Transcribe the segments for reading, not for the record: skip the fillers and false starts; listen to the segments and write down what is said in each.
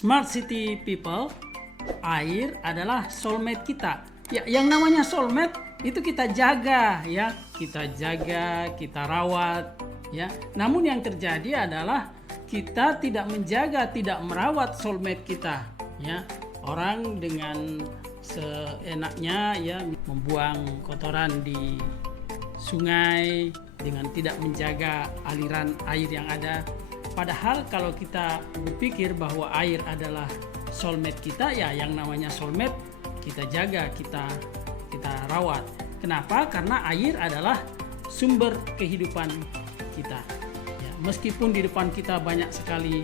Smart City People, air adalah soulmate kita. Ya, yang namanya soulmate itu kita jaga, ya, kita rawat, ya. Namun yang terjadi adalah kita tidak menjaga, tidak merawat soulmate kita, ya. Orang dengan seenaknya, ya, membuang kotoran di sungai dengan tidak menjaga aliran air yang ada. Padahal kalau kita berpikir bahwa air adalah soulmate kita, ya yang namanya soulmate kita jaga, kita rawat. Kenapa? Karena air adalah sumber kehidupan kita. Ya, meskipun di depan kita banyak sekali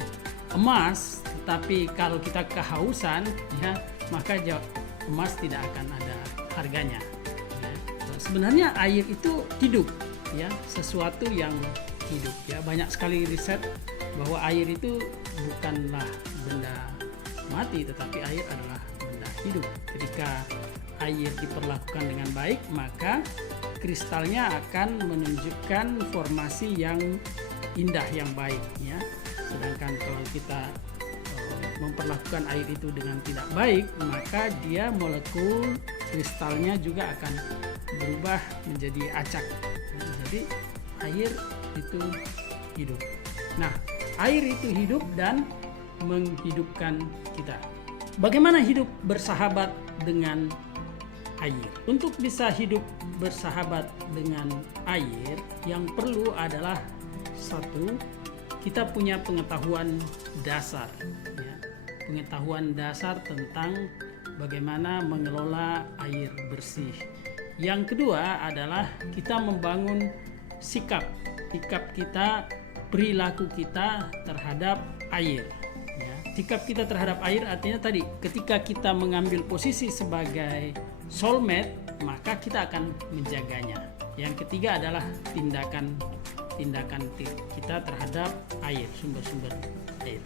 emas, tetapi kalau kita kehausan, ya, maka emas tidak akan ada harganya. Ya. Sebenarnya air itu hidup, ya, sesuatu yang hidup. Ya, banyak sekali riset bahwa air itu bukanlah benda mati, tetapi air adalah benda hidup. Ketika air diperlakukan dengan baik, maka kristalnya akan menunjukkan formasi yang indah, yang baik, ya. Sedangkan kalau kita memperlakukan air itu dengan tidak baik, maka dia molekul kristalnya juga akan berubah menjadi acak. Jadi air itu hidup. Nah, air itu hidup dan menghidupkan kita. Bagaimana hidup bersahabat dengan air? Untuk bisa hidup bersahabat dengan air, yang perlu adalah satu, kita punya pengetahuan dasar, ya. Pengetahuan dasar tentang bagaimana mengelola air bersih. Yang kedua adalah kita membangun sikap kita, perilaku kita terhadap air. Ya, sikap kita terhadap air artinya tadi, ketika kita mengambil posisi sebagai soulmate, maka kita akan menjaganya. Yang ketiga adalah tindakan kita terhadap air, sumber-sumber air.